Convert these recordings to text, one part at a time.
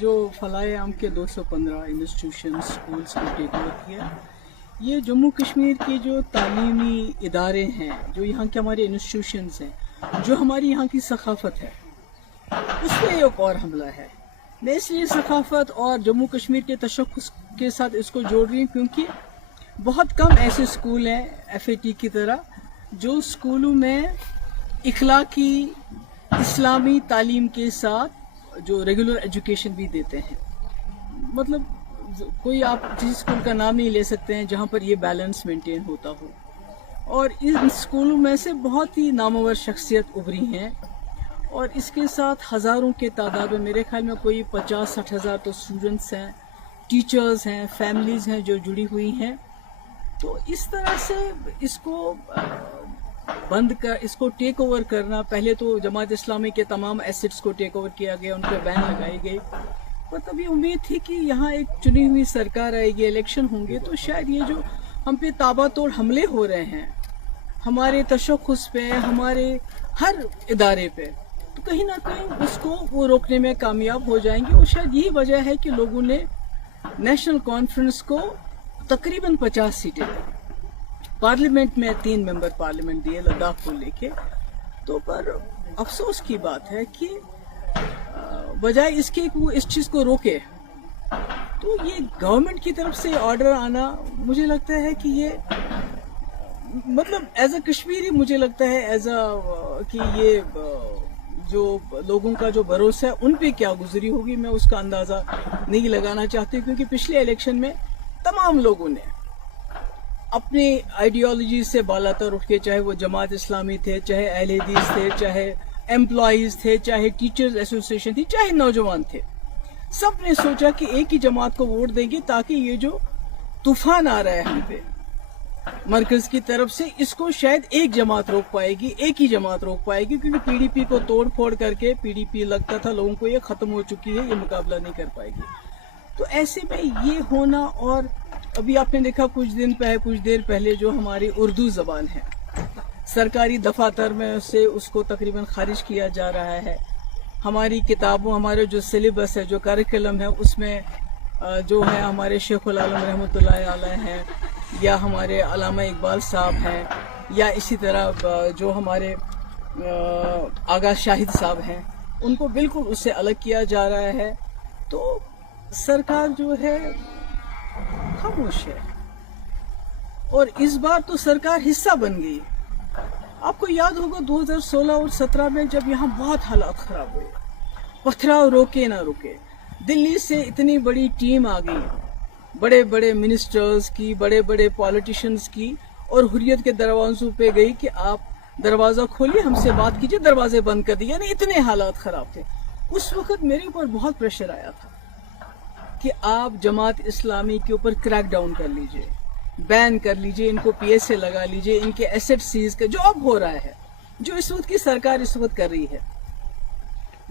जो फलाए आम के 215 इंस्टीट्यूशन स्कूल्स को टेक ओवर किया, ये जम्मू कश्मीर के जो तालीमी इदारे हैं, जो यहाँ के हमारे इंस्टीट्यूशंस हैं, जो हमारी यहाँ की सकाफत है, उस पर एक और हमला है। मैं इसलिए सकाफत और जम्मू कश्मीर के तशख्खुस के साथ इसको जोड़ रही हूँ क्योंकि बहुत कम ऐसे स्कूल हैं FAT की तरह जो स्कूलों में इखलाकी इस्लामी तालीम के साथ जो रेगुलर एजुकेशन भी देते हैं। मतलब कोई आप किसी स्कूल का नाम नहीं ले सकते हैं जहाँ पर ये बैलेंस मेंटेन होता हो। और इन स्कूलों में से बहुत ही नामवर शख्सियत उभरी हैं और इसके साथ हज़ारों के तादाद में, मेरे ख्याल में कोई 50-60 हज़ार तो स्टूडेंट्स हैं, टीचर्स हैं, फैमिलीज़ हैं जो जुड़ी हुई हैं। तो इस तरह से इसको इसको टेक ओवर करना, पहले तो जमात इस्लामी के तमाम एसेट्स को टेक ओवर किया गया, उन पर बैन लगाई गई। पर तभी उम्मीद थी कि यहाँ एक चुनी हुई सरकार आएगी, इलेक्शन होंगे, तो शायद ये जो हम पे ताबड़तोड़ हमले हो रहे हैं हमारे तशख्खुस पे, हमारे हर इदारे पे, तो कहीं ना कहीं उसको वो रोकने में कामयाब हो जाएंगे। और शायद यही वजह है कि लोगों ने नेशनल कॉन्फ्रेंस को तकरीबन 50 सीटें, पार्लियामेंट में 3 मेंबर पार्लियामेंट दिए लद्दाख को लेके। तो पर अफसोस की बात है कि बजाय इसके वो इस चीज़ को रोके, तो ये गवर्नमेंट की तरफ से ऑर्डर आना, मुझे लगता है कि ये मतलब एज अ कश्मीरी मुझे लगता है कि ये जो लोगों का जो भरोसा है उन पे क्या गुजरी होगी, मैं उसका अंदाज़ा नहीं लगाना चाहती। क्योंकि पिछले इलेक्शन में तमाम लोगों ने अपनी आइडियोलॉजी से बालातर उठ के, चाहे वो जमात इस्लामी थे, चाहे अहले हदीस थे, चाहे एम्प्लॉयज़ थे, चाहे टीचर्स एसोसिएशन थी, चाहे नौजवान थे, सब ने सोचा कि एक ही जमात को वोट देंगे ताकि ये जो तूफान आ रहा है हम पे मरकज की तरफ से, इसको शायद एक जमात रोक पाएगी, एक ही जमात रोक पाएगी। क्योंकि PDP को तोड़ फोड़ करके PDP लगता था लोगों को ये खत्म हो चुकी है, ये मुकाबला नहीं कर पाएगी। तो ऐसे में ये होना, और अभी आपने देखा कुछ देर पहले जो हमारी उर्दू जबान है सरकारी दफातर में से उसको तकरीबन खारिज किया जा रहा है। हमारी किताबों, हमारे जो सिलेबस है, जो करिकुलम है, उसमें जो है हमारे शेखुल आलम रहमतुल्लाह अलैह हैं, या हमारे अल्लामा इकबाल साहब हैं, या इसी तरह जो हमारे आगा शाहिद साहब हैं, उनको बिल्कुल उससे अलग किया जा रहा है। तो सरकार जो है खामोश है, और इस बार तो सरकार हिस्सा बन गई। आपको याद होगा 2016 और 17 में जब यहाँ बहुत हालात खराब हुए, पथराव रोके ना रुके, दिल्ली से इतनी बड़ी टीम आ गई, बड़े बड़े मिनिस्टर्स की, बड़े बड़े पॉलिटिशियंस की, और हुर्रियत के दरवाजों पे गई कि आप दरवाजा खोलिए, हमसे बात कीजिए, दरवाजे बंद कर दिए। यानी इतने हालात खराब थे। उस वक्त मेरे ऊपर बहुत प्रेशर आया था कि आप जमात इस्लामी के ऊपर क्रैक डाउन कर लीजिए, बैन कर लीजिए, इनको PSA लगा लीजिए, इनके एसेट सीज कर, जो अब हो रहा है, जो इस वक्त की सरकार इस वक्त कर रही है।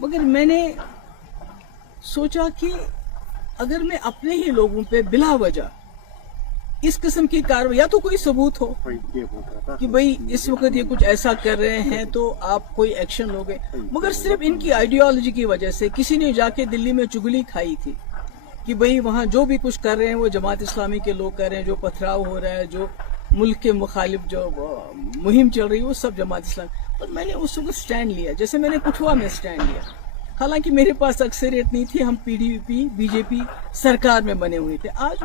मगर मैंने सोचा कि अगर मैं अपने ही लोगों पे बिला वजह इस किस्म की कार्रवाई, या तो कोई सबूत हो कि भाई इस वक्त ये कुछ ऐसा कर रहे हैं तो आप कोई एक्शन लोगे, मगर सिर्फ इनकी आइडियोलॉजी की वजह से किसी ने जाके दिल्ली में चुगली खाई थी कि भाई वहाँ जो भी कुछ कर रहे हैं वो जमात इस्लामी के लोग कर रहे हैं, जो पथराव हो रहा है, जो मुल्क के मुखालिफ जो मुहिम चल रही है, वो सब जमात इस्लामी। पर मैंने उस वक्त स्टैंड लिया, जैसे मैंने कुठवा में स्टैंड लिया। हालांकि मेरे पास अक्सरियत नहीं थी, हम PDP BJP सरकार में बने हुए थे। आज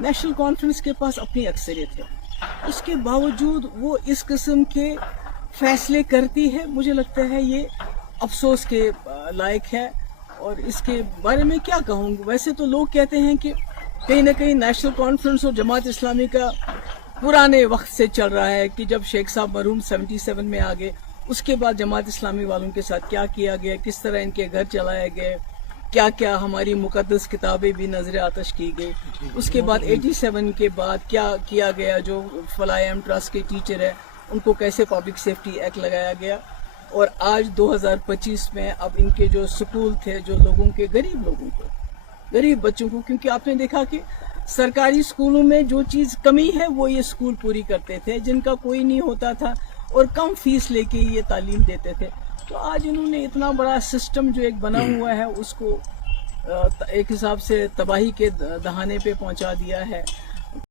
नेशनल कॉन्फ्रेंस के पास अपनी अक्सरियत है, उसके बावजूद वो इस किस्म के फैसले करती है। मुझे लगता है ये अफसोस के लायक है, और इसके बारे में क्या कहूँगी। वैसे तो लोग कहते हैं कि कहीं ना कहीं नेशनल कॉन्फ्रेंस और जमात इस्लामी का पुराने वक्त से चल रहा है कि जब शेख साहब मरहूम 77 में आ गए, उसके बाद जमात इस्लामी वालों के साथ क्या किया गया, किस तरह इनके घर चलाए गए, क्या क्या हमारी मुकद्दस किताबें भी नजर आतश की गई। उसके बाद 87 के बाद क्या किया गया, जो फलाएम ट्रस्ट के टीचर है उनको कैसे पब्लिक सेफ्टी एक्ट लगाया गया। और आज 2025 में अब इनके जो स्कूल थे, जो लोगों के गरीब लोगों को, गरीब बच्चों को, क्योंकि आपने देखा कि सरकारी स्कूलों में जो चीज़ कमी है वो ये स्कूल पूरी करते थे, जिनका कोई नहीं होता था और कम फीस लेके ये तालीम देते थे। तो आज इन्होंने इतना बड़ा सिस्टम जो एक बना हुआ है उसको ایک حساب سے تباہی کے دہانے پہ پہنچا دیا ہے.